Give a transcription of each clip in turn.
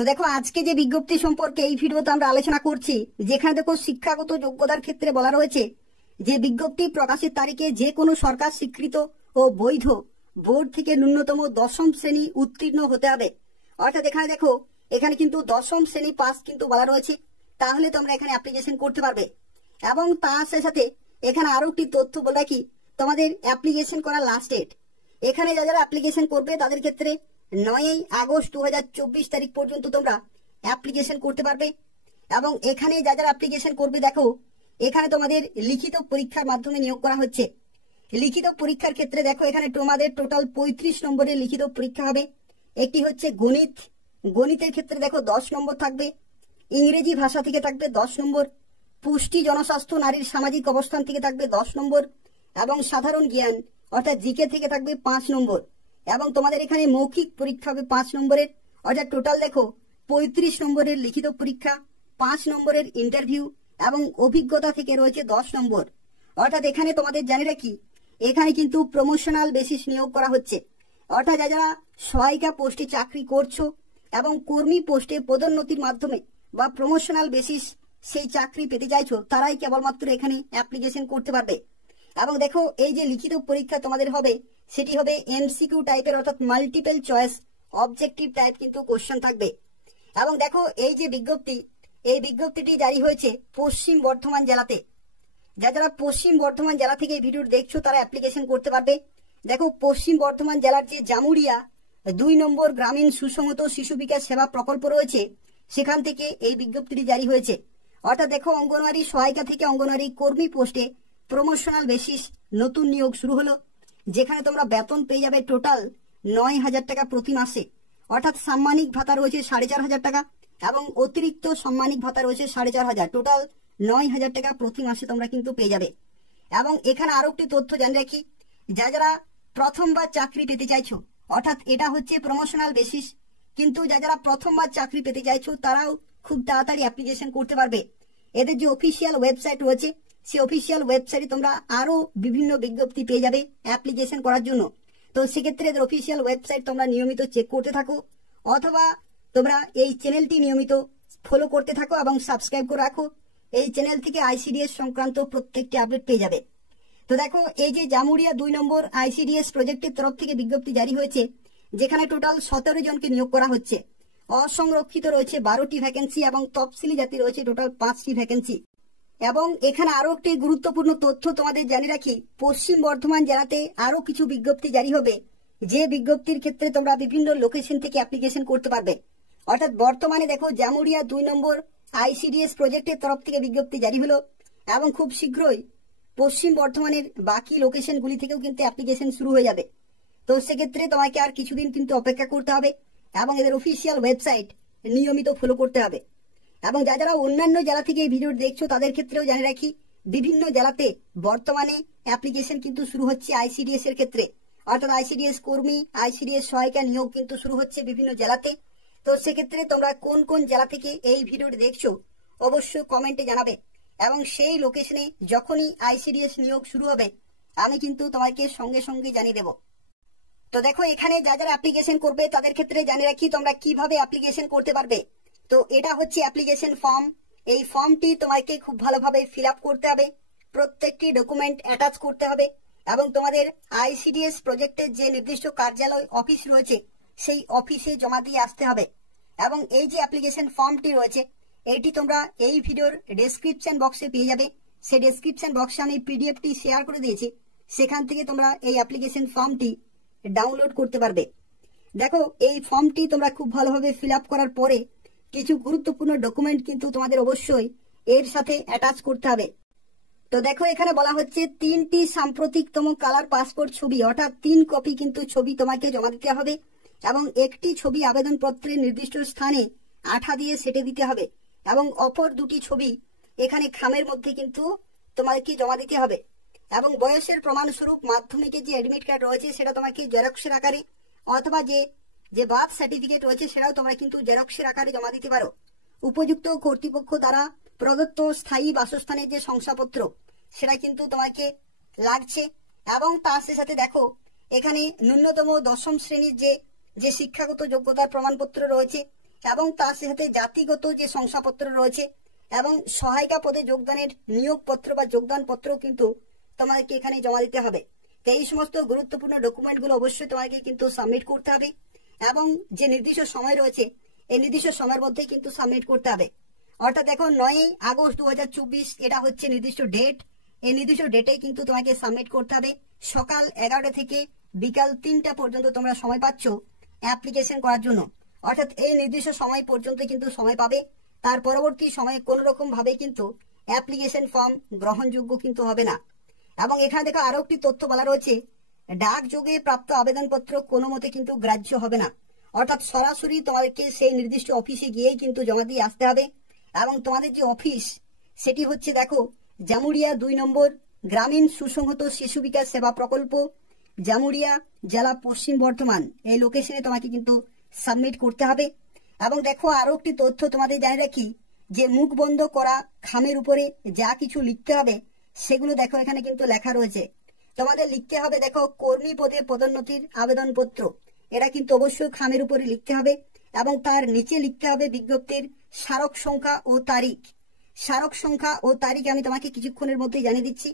তো দেখো আজকে যে বিজ্ঞপ্তি সম্পর্কে এই ভিডিওতে আমরা আলোচনা করছি, যেখানে দেখো শিক্ষাগত যোগ্যতার ক্ষেত্রে বলা রয়েছে যে বিজ্ঞপ্তি প্রকাশের তারিখে যে কোনো সরকার স্বীকৃত ও বৈধ বোর্ড থেকে ন্যূনতম দশম শ্রেণী উত্তীর্ণ হতে হবে। অর্থাৎ এখানে দেখো এখানে কিন্তু দশম শ্রেণী পাস কিন্তু বলা রয়েছে, তাহলে তোমরা এখানে অ্যাপ্লিকেশন করতে পারবে। এবং তার সাথে এখানে আরো একটি তথ্য বলে রাখি, তোমাদের অ্যাপ্লিকেশন করার লাস্ট ডেট এখানে যারা অ্যাপ্লিকেশন করবে তাদের ক্ষেত্রে 9 আগস্ট 2024 তারিখ পর্যন্ত তোমরা অ্যাপ্লিকেশন করতে পারবে। এবং এখানে যারা অ্যাপ্লিকেশন করবে দেখো এখানে তোমাদের লিখিত পরীক্ষার মাধ্যমে নিয়োগ করা হচ্ছে। লিখিত পরীক্ষার ক্ষেত্রে দেখো এখানে তোমাদের টোটাল 35 নম্বরের লিখিত পরীক্ষা হবে। একটি হচ্ছে গণিত, গণিতের ক্ষেত্রে দেখো 10 নম্বর থাকবে। ইংরেজি ভাষা থেকে থাকবে 10 নম্বর। পুষ্টি জনস্বাস্থ্য নারীর সামাজিক অবস্থান থেকে থাকবে 10 নম্বর। এবং সাধারণ জ্ঞান অর্থাৎ জিকে থেকে থাকবে 5 নম্বর। এবং তোমাদের এখানে মৌখিক পরীক্ষা হবে 5 নম্বরের। অর্থাৎ টোটাল দেখো 35 নম্বরের লিখিত পরীক্ষা, 5 নম্বরের ইন্টারভিউ এবং অভিজ্ঞতা থেকে রয়েছে 10 নম্বর। অর্থাৎ এখানে তোমাদের জানি রাখি এখানে কিন্তু প্রমোশনাল বেসিস নিয়োগ করা হচ্ছে। অর্থাৎ যারা সহায়িকা পোস্টে চাকরি করছো এবং কর্মী পোস্টে পদোন্নতির মাধ্যমে বা প্রমোশনাল বেসিস সেই চাকরি পেতে চাইছো, তারাই কেবলমাত্র এখানে অ্যাপ্লিকেশন করতে পারবে। এবং দেখো এই যে লিখিত পরীক্ষা তোমাদের হবে সেটি হবে এমসিকিউ টাইপের, অর্থাৎ মাল্টিপল চয়েস অবজেক্টিভ টাইপ কিন্তু কোশ্চেন থাকবে। এবং দেখো এই যে বিজ্ঞপ্তি, এই বিজ্ঞপ্তিটি জারি হয়েছে পশ্চিম বর্ধমান জেলাতে। যারা পশ্চিম বর্ধমান জেলা থেকে এই ভিডিও দেখছো তারা অ্যাপ্লিকেশন করতে পারবে। দেখো পশ্চিম বর্ধমান জেলার যে জামুরিয়া 2 নম্বর গ্রামীণ সুসংহত শিশু বিকাশ সেবা প্রকল্প রয়েছে সেখান থেকে এই বিজ্ঞপ্তিটি জারি হয়েছে। অর্থাৎ দেখো অঙ্গনওয়াড়ি সহায়িকা থেকে অঙ্গনওয়াড়ি কর্মী পোস্টে প্রমোশনাল বেসিস নতুন নিয়োগ শুরু হলো, যেখানে তোমরা বেতন পেয়ে যাবে টোটাল 9,000 টাকা প্রতি মাসে। অর্থাৎ সাম্মানিক ভাতা রয়েছে 4,500 টাকা এবং অতিরিক্ত সাম্মানিক ভাতা রয়েছে 4,500, টোটাল 9,000 টাকা প্রতি মাসে তোমরা কিন্তু পেয়ে যাবে। এবং এখানে আরো একটি তথ্য জানিয়ে রাখি, যারা প্রথমবার চাকরি পেতে চাইছো, অর্থাৎ এটা হচ্ছে প্রমোশনাল বেসিস, কিন্তু যারা প্রথমবার চাকরি পেতে চাইছো তারাও খুব তাড়াতাড়ি অ্যাপ্লিকেশন করতে পারবে। এদের যে অফিসিয়াল ওয়েবসাইট রয়েছে সেই অফিসিয়াল ওয়েবসাইটে তোমরা আরো বিভিন্ন বিজ্ঞপ্তি পেয়ে যাবে অ্যাপ্লিকেশন করার জন্য। তো সেক্ষেত্রে এদের অফিসিয়াল ওয়েবসাইট তোমরা নিয়মিত চেক করতে থাকো, অথবা তোমরা এই চ্যানেলটি নিয়মিত ফলো করতে থাকো এবং সাবস্ক্রাইব করে রাখো। এই চ্যানেল থেকে আইসিডিএস সংক্রান্ত প্রত্যেকটি আপডেট পেয়ে যাবে। তো দেখো এই যে জামুরিয়া 2 নম্বর আইসিডিএস প্রজেক্টের তরফ থেকে বিজ্ঞপ্তি জারি হয়েছে, যেখানে টোটাল 17 জনকে নিয়োগ করা হচ্ছে। অসংরক্ষিত রয়েছে 12টি ভ্যাকেন্সি এবং তফসিলি জাতি রয়েছে টোটাল 5টি ভ্যাকেন্সি। এবং এখানে আরো একটি গুরুত্বপূর্ণ তথ্য তোমাদের জানিয়ে রাখি, পশ্চিম বর্ধমান জেলাতে আরো কিছু বিজ্ঞপ্তি জারি হবে, যে বিজ্ঞপ্তির ক্ষেত্রে তোমরা বিভিন্ন লোকেশন থেকে অ্যাপ্লিকেশন করতে পারবে। অর্থাৎ বর্তমানে দেখো জামুরিয়া 2 নম্বর আইসিডিএস প্রজেক্টের তরফ থেকে বিজ্ঞপ্তি জারি হলো এবং খুব শীঘ্রই পশ্চিম বর্ধমানের বাকি লোকেশনগুলি থেকেও কিন্তু অ্যাপ্লিকেশন শুরু হয়ে যাবে। তো সেক্ষেত্রে তোমাকে আর কিছুদিন কিন্তু অপেক্ষা করতে হবে এবং এদের অফিসিয়াল ওয়েবসাইট নিয়মিত ফলো করতে হবে। এবং যারা অন্যান্য জেলা থেকে এই ভিডিও দেখছো তাদের ক্ষেত্রেও জানিয়ে রাখি, বিভিন্ন জেলাতে বর্তমানে অ্যাপ্লিকেশন কিন্তু শুরু হচ্ছে আইসিডিএস এর ক্ষেত্রে। অর্থাৎ আইসিডিএস কর্মী, আইসিডিএস সহায়িকা নিয়োগ কিন্তু শুরু হচ্ছে বিভিন্ন জেলাতে। তো সেক্ষেত্রে তোমরা কোন কোন জেলা থেকে এই ভিডিওটি দেখছো অবশ্যই কমেন্টে জানাবে, এবং সেই লোকেশনে যখনই আইসিডিএস নিয়োগ শুরু হবে আমি কিন্তু তোমাকে সঙ্গে সঙ্গে জানিয়ে দেব। তো দেখো এখানে যারা অ্যাপ্লিকেশন করবে তাদের ক্ষেত্রে জানিয়ে রাখি তোমরা কিভাবে অ্যাপ্লিকেশন করতে পারবে। তো এটা হচ্ছে অ্যাপ্লিকেশন ফর্ম। এই ফর্মটি তোমাকে খুব ভালোভাবে ফিল আপ করতে হবে, প্রত্যেকটি ডকুমেন্ট অ্যাটাচ করতে হবে এবং তোমাদের আইসিডিএস প্রজেক্টের যে নির্দিষ্ট কার্যালয় অফিস রয়েছে সেই অফিসে জমা দিয়ে আসতে হবে। এবং এই যে অ্যাপ্লিকেশন ফর্মটি রয়েছে এইটি তোমরা এই ভিডিওর ডেসক্রিপশন বক্সে পেয়ে যাবে। সেই ডেসক্রিপশন বক্সে আমি পিডিএফটি শেয়ার করে দিয়েছি, সেখান থেকে তোমরা এই অ্যাপ্লিকেশন ফর্মটি ডাউনলোড করতে পারবে। দেখো এই ফর্মটি তোমরা খুব ভালোভাবে ফিল আপ করার পরে কিছু গুরুত্বপূর্ণ ডকুমেন্ট কিন্তু তোমাদের অবশ্যই এর সাথে অ্যাটাচ করতে হবে। তো দেখো এখানে বলা হচ্ছে 3টি সাম্প্রতিকতম কালার পাসপোর্ট ছবি, অর্থাৎ 3 কপি কিন্তু ছবি তোমাকে জমা দিতে হবে এবং একটি ছবি আবেদনপত্রের নির্দিষ্ট স্থানে আঠা দিয়ে সেটে দিতে হবে এবং অপর 2টি ছবি এখানে খামের মধ্যে কিন্তু তোমাকে জমা দিতে হবে। এবং বয়সের প্রমাণস্বরূপ মাধ্যমিকের যে অ্যাডমিট কার্ড রয়েছে সেটা তোমাকে জেরক্সের আকারে, অথবা যে বার্থ সার্টিফিকেট রয়েছে সেটাও তোমরা কিন্তু জেরক্সের আকারে জমা দিতে পারো। উপযুক্ত কর্তৃপক্ষ দ্বারা প্রদত্ত স্থায়ী বাসস্থানের যে শংসাপত্র সেটা কিন্তু তোমাকে লাগছে। এবং তার সাথে দেখো এখানে ন্যূনতম 10ম শ্রেণীর যে শিক্ষাগত যোগ্যতার প্রমাণপত্র রয়েছে এবং তার সাথে জাতিগত যে শংসাপত্র রয়েছে এবং সহায়িকা পদে যোগদানের নিয়োগপত্র বা যোগদান পত্র কিন্তু তোমাদেরকে এখানে জমা দিতে হবে। তো এই সমস্ত গুরুত্বপূর্ণ ডকুমেন্টগুলো অবশ্যই তোমাকে কিন্তু সাবমিট করতে হবে এবং যে নির্দিষ্ট সময় রয়েছে এই নির্দিষ্ট সময়ের মধ্যেই কিন্তু সাবমিট করতে হবে। অর্থাৎ দেখো 9 আগস্ট 2024 এটা হচ্ছে নির্দিষ্ট ডেট। এই নির্দিষ্ট ডেটেই কিন্তু তোমাকে সাবমিট করতে হবে। সকাল 11টা থেকে বিকাল 3টা পর্যন্ত তোমরা সময় পাচ্ছ অ্যাপ্লিকেশন করার জন্য। অর্থাৎ এই নির্দিষ্ট সময় পর্যন্ত কিন্তু সময় পাবে। তার পরবর্তী সময়ে কোনো রকম ভাবে কিন্তু অ্যাপ্লিকেশন ফর্ম গ্রহণযোগ্য কিন্তু হবে না। এবং এখানে দেখো আরো একটি তথ্য বলা রয়েছে, ডাক যোগে প্রাপ্ত আবেদনপত্র কোনো মতে কিন্তু গ্রাহ্য হবে না। অর্থাৎ সরাসরি তোমাদেরকে সেই নির্দিষ্ট অফিসে গিয়েই কিন্তু জমা দিয়ে আসতে হবে। এবং তোমাদের যে অফিস সেটি হচ্ছে দেখো জামুরিয়া 2 নম্বর গ্রামীণ সুসংহত শিশু বিকাশ সেবা প্রকল্প, জামুরিয়া, জেলা পশ্চিম বর্ধমান। এই লোকেশনে তোমাকে কিন্তু সাবমিট করতে হবে। এবং দেখো আরো একটি তথ্য তোমাদের জানিয়ে রাখি যে মুখ বন্ধ করা খামের উপরে যা কিছু লিখতে হবে সেগুলো দেখো এখানে কিন্তু লেখা রয়েছে। তোমাদের লিখতে হবে দেখো কর্মী পদে পদোন্নতির আবেদনপত্র, এটা কিন্তু অবশ্যই খামের উপরে লিখতে হবে এবং তার নিচে লিখতে হবে বিজ্ঞপ্তির স্মারক সংখ্যা ও তারিখ। স্মারক সংখ্যা ও তারিখ আমি তোমাকে কিছুক্ষণের মধ্যেই জানিয়ে দিচ্ছি।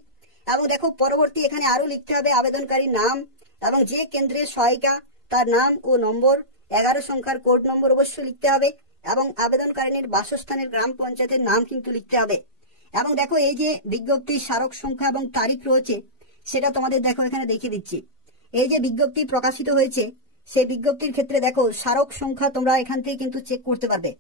এবং দেখো পরবর্তী এখানে আরো লিখতে হবে আবেদনকারীর নাম এবং যে কেন্দ্রের সহায়িকা তার নাম ও নম্বর, 11 সংখ্যার কোড নম্বর অবশ্যই লিখতে হবে এবং আবেদনকারীর বাসস্থানের গ্রাম পঞ্চায়েতের নাম কিন্তু লিখতে হবে। এবং দেখো এই যে বিজ্ঞপ্তির স্মারক সংখ্যা এবং তারিখ রয়েছে সেটা তোমাদের দেখো এখানে দেখিয়ে দিচ্ছি। এই যে বিজ্ঞপ্তি প্রকাশিত হয়েছে সেই বিজ্ঞপ্তির ক্ষেত্রে দেখো স্মারক সংখ্যা তোমরা এখান থেকে কিন্তু চেক করতে পারবে।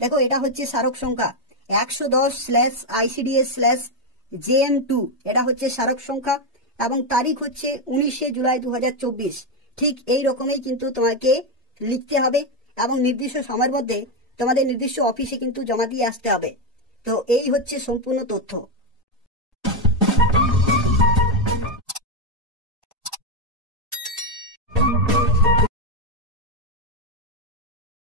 দেখো এটা হচ্ছে স্মারক সংখ্যা 110/ICDS/JM2, এটা হচ্ছে স্মারক সংখ্যা এবং তারিখ হচ্ছে 19 জুলাই 2024। ঠিক এই রকমই কিন্তু তোমাকে লিখতে হবে এবং নির্দিষ্ট সময়ের মধ্যে তোমাদের নির্দিষ্ট অফিসে কিন্তু জমা দিয়ে আসতে হবে। তো এই হচ্ছে সম্পূর্ণ তথ্য।